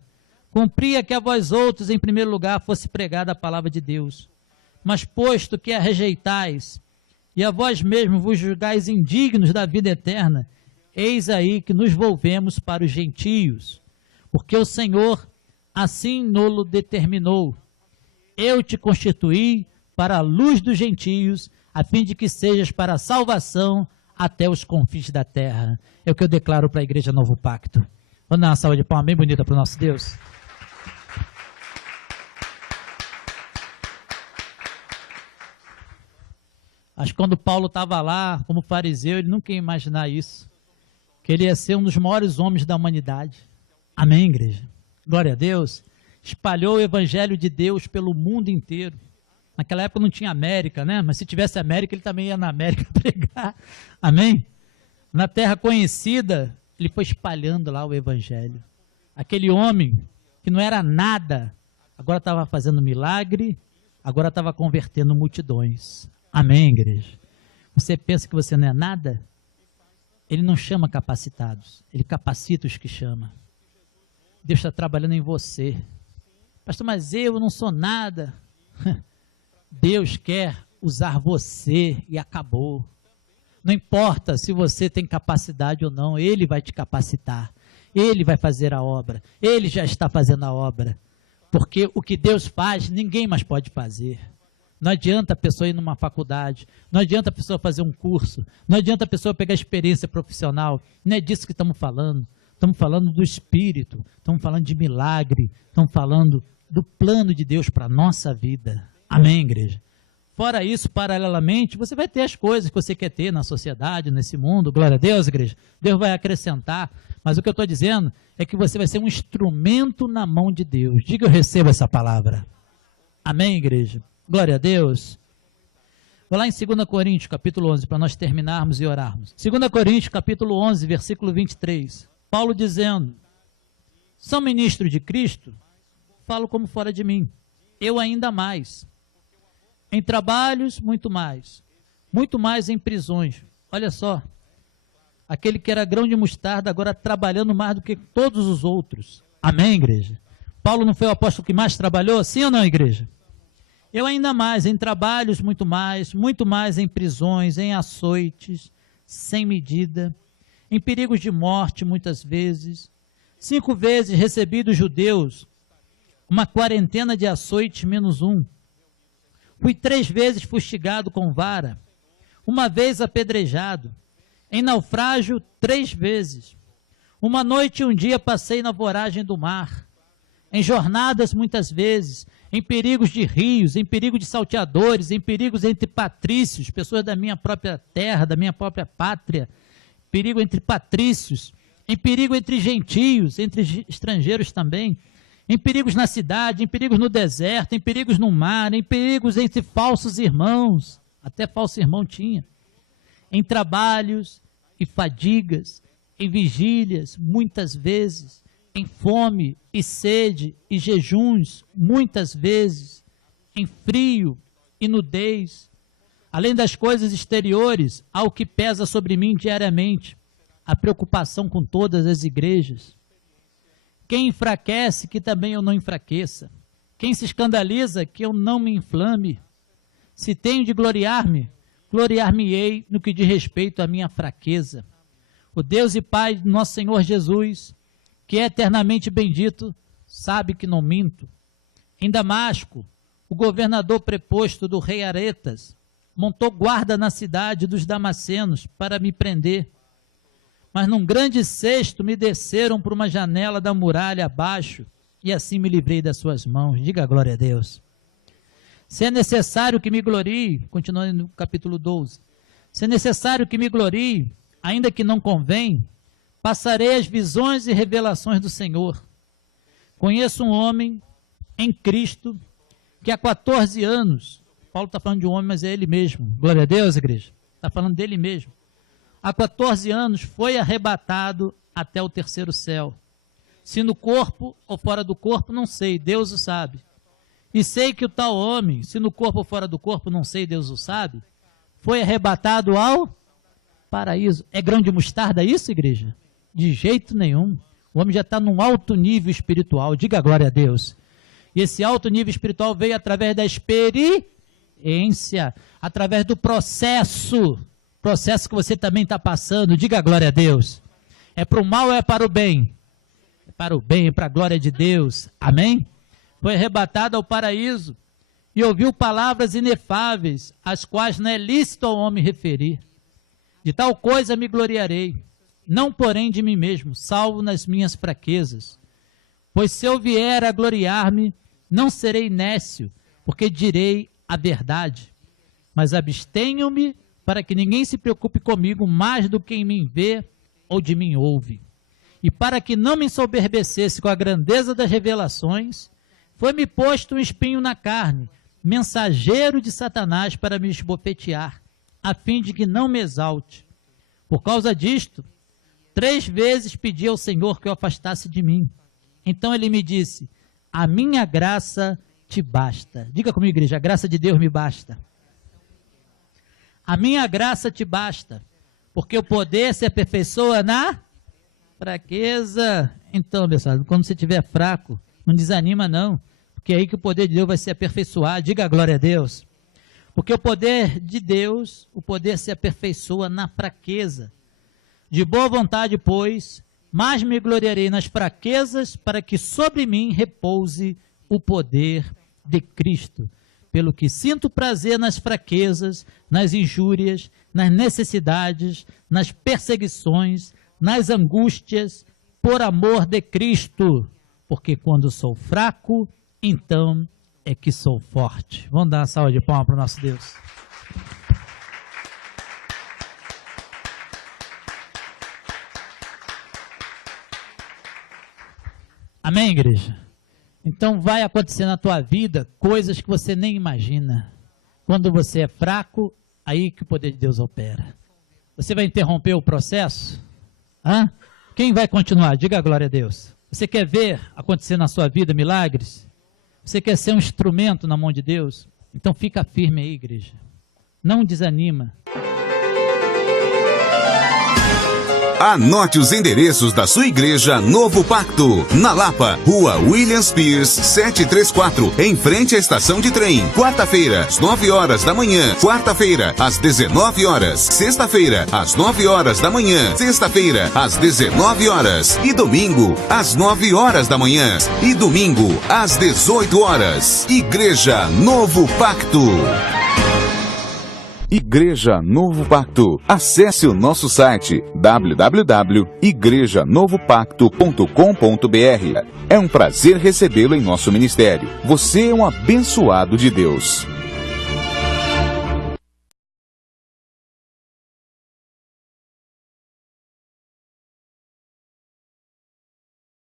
cumpria que a vós outros, em primeiro lugar, fosse pregada a palavra de Deus. Mas posto que a rejeitais, e a vós mesmos vos julgais indignos da vida eterna, eis aí que nos volvemos para os gentios, porque o Senhor assim nolo determinou. Eu te constituí para a luz dos gentios, a fim de que sejas para a salvação até os confins da terra. É o que eu declaro para a Igreja Novo Pacto. Vamos dar uma salva de palmas bem bonita para o nosso Deus. Acho que quando Paulo estava lá, como fariseu, ele nunca ia imaginar isso. Que ele ia ser um dos maiores homens da humanidade. Amém, igreja? Glória a Deus. Espalhou o evangelho de Deus pelo mundo inteiro. Naquela época não tinha América, né? Mas se tivesse América, ele também ia na América pregar. Amém? Na terra conhecida, ele foi espalhando lá o evangelho. Aquele homem que não era nada, agora estava fazendo milagre, agora estava convertendo multidões. Amém, igreja? Você pensa que você não é nada? Ele não chama capacitados, ele capacita os que chama. Deus está trabalhando em você. Pastor, mas eu não sou nada. Deus quer usar você e acabou. Não importa se você tem capacidade ou não, Ele vai te capacitar. Ele vai fazer a obra. Ele já está fazendo a obra. Porque o que Deus faz, ninguém mais pode fazer. Não adianta a pessoa ir numa faculdade, não adianta a pessoa fazer um curso, não adianta a pessoa pegar experiência profissional, não é disso que estamos falando. Estamos falando do Espírito, estamos falando de milagre, estamos falando do plano de Deus para a nossa vida. Amém, igreja? Fora isso, paralelamente, você vai ter as coisas que você quer ter na sociedade, nesse mundo, glória a Deus, igreja. Deus vai acrescentar, mas o que eu estou dizendo é que você vai ser um instrumento na mão de Deus. Diga, eu recebo essa palavra. Amém, igreja? Glória a Deus. Vou lá em 2 Coríntios, capítulo 11, para nós terminarmos e orarmos. 2 Coríntios, capítulo 11, versículo 23. Paulo dizendo: são ministro de Cristo? Falo como fora de mim. Eu ainda mais. Em trabalhos, muito mais em prisões. Olha só, aquele que era grão de mostarda, agora trabalhando mais do que todos os outros. Amém, igreja? Paulo não foi o apóstolo que mais trabalhou? Sim ou não, igreja? Eu ainda mais, em trabalhos, muito mais em prisões, em açoites, sem medida, em perigos de morte, muitas vezes. 5 vezes recebi dos judeus uma quarentena de açoites menos um. Fui 3 vezes fustigado com vara, 1 vez apedrejado, em naufrágio 3 vezes. 1 noite e 1 dia passei na voragem do mar, em jornadas muitas vezes, em perigos de rios, em perigo de salteadores, em perigos entre patrícios, pessoas da minha própria terra, da minha própria pátria, perigo entre patrícios, em perigo entre gentios, entre estrangeiros também, em perigos na cidade, em perigos no deserto, em perigos no mar, em perigos entre falsos irmãos, até falso irmão tinha, em trabalhos e fadigas, em vigílias, muitas vezes, em fome e sede e jejuns, muitas vezes, em frio e nudez. Além das coisas exteriores, há o que pesa sobre mim diariamente, a preocupação com todas as igrejas. Quem enfraquece, que também eu não enfraqueça. Quem se escandaliza, que eu não me inflame. Se tenho de gloriar-me, gloriar-me-ei no que diz respeito à minha fraqueza. O Deus e Pai do nosso Senhor Jesus, que é eternamente bendito, sabe que não minto. Em Damasco, o governador preposto do rei Aretas montou guarda na cidade dos Damascenos para me prender. Mas num grande cesto me desceram por uma janela da muralha abaixo e assim me livrei das suas mãos. Diga glória a Deus. Se é necessário que me glorie, continuando no capítulo 12, se é necessário que me glorie, ainda que não convém, passarei as visões e revelações do Senhor. Conheço um homem em Cristo que há 14 anos, Paulo está falando de um homem, mas é ele mesmo, glória a Deus, igreja, está falando dele mesmo. Há 14 anos foi arrebatado até o terceiro céu. Se no corpo ou fora do corpo, não sei, Deus o sabe. E sei que o tal homem, se no corpo ou fora do corpo, não sei, Deus o sabe, foi arrebatado ao paraíso. É grão de mostarda isso, igreja? De jeito nenhum. O homem já está num alto nível espiritual, diga glória a Deus. E esse alto nível espiritual veio através da experiência, através do processo que você também está passando, diga glória a Deus. É para o mal ou é para o bem? É para o bem, é para a glória de Deus, amém? Foi arrebatado ao paraíso e ouviu palavras inefáveis, as quais não é lícito ao homem referir. De tal coisa me gloriarei, não porém de mim mesmo, salvo nas minhas fraquezas. Pois se eu vier a gloriar-me, não serei nécio, porque direi a verdade. Mas abstenho-me para que ninguém se preocupe comigo mais do que em mim vê ou de mim ouve. E para que não me ensoberbecesse com a grandeza das revelações, foi-me posto um espinho na carne, mensageiro de Satanás para me esbofetear, a fim de que não me exalte. Por causa disto, 3 vezes pedi ao Senhor que o afastasse de mim. Então ele me disse, a minha graça te basta. Diga comigo, igreja, a graça de Deus me basta. A minha graça te basta, porque o poder se aperfeiçoa na fraqueza. Então, pessoal, quando você estiver fraco, não desanima não, porque é aí que o poder de Deus vai se aperfeiçoar. Diga a glória a Deus. Porque o poder de Deus, o poder se aperfeiçoa na fraqueza. De boa vontade, pois, mas me gloriarei nas fraquezas, para que sobre mim repouse o poder de Cristo. Pelo que sinto prazer nas fraquezas, nas injúrias, nas necessidades, nas perseguições, nas angústias, por amor de Cristo. Porque quando sou fraco, então é que sou forte. Vamos dar uma salva de palmas para o nosso Deus. Amém, igreja? Então vai acontecer na tua vida coisas que você nem imagina. Quando você é fraco, aí que o poder de Deus opera. Você vai interromper o processo? Hã? Quem vai continuar? Diga a glória a Deus. Você quer ver acontecer na sua vida milagres? Você quer ser um instrumento na mão de Deus? Então fica firme aí, igreja. Não desanima. Anote os endereços da sua igreja Novo Pacto. Na Lapa, Rua Williams Pierce, 734, em frente à estação de trem. Quarta-feira, às 9 horas da manhã. Quarta-feira, às 19 horas. Sexta-feira, às 9 horas da manhã. Sexta-feira, às 19 horas. E domingo, às 9 horas da manhã. E domingo, às 18 horas. Igreja Novo Pacto. Igreja Novo Pacto. Acesse o nosso site www.igrejanovopacto.com.br. É um prazer recebê-lo em nosso ministério. Você é um abençoado de Deus.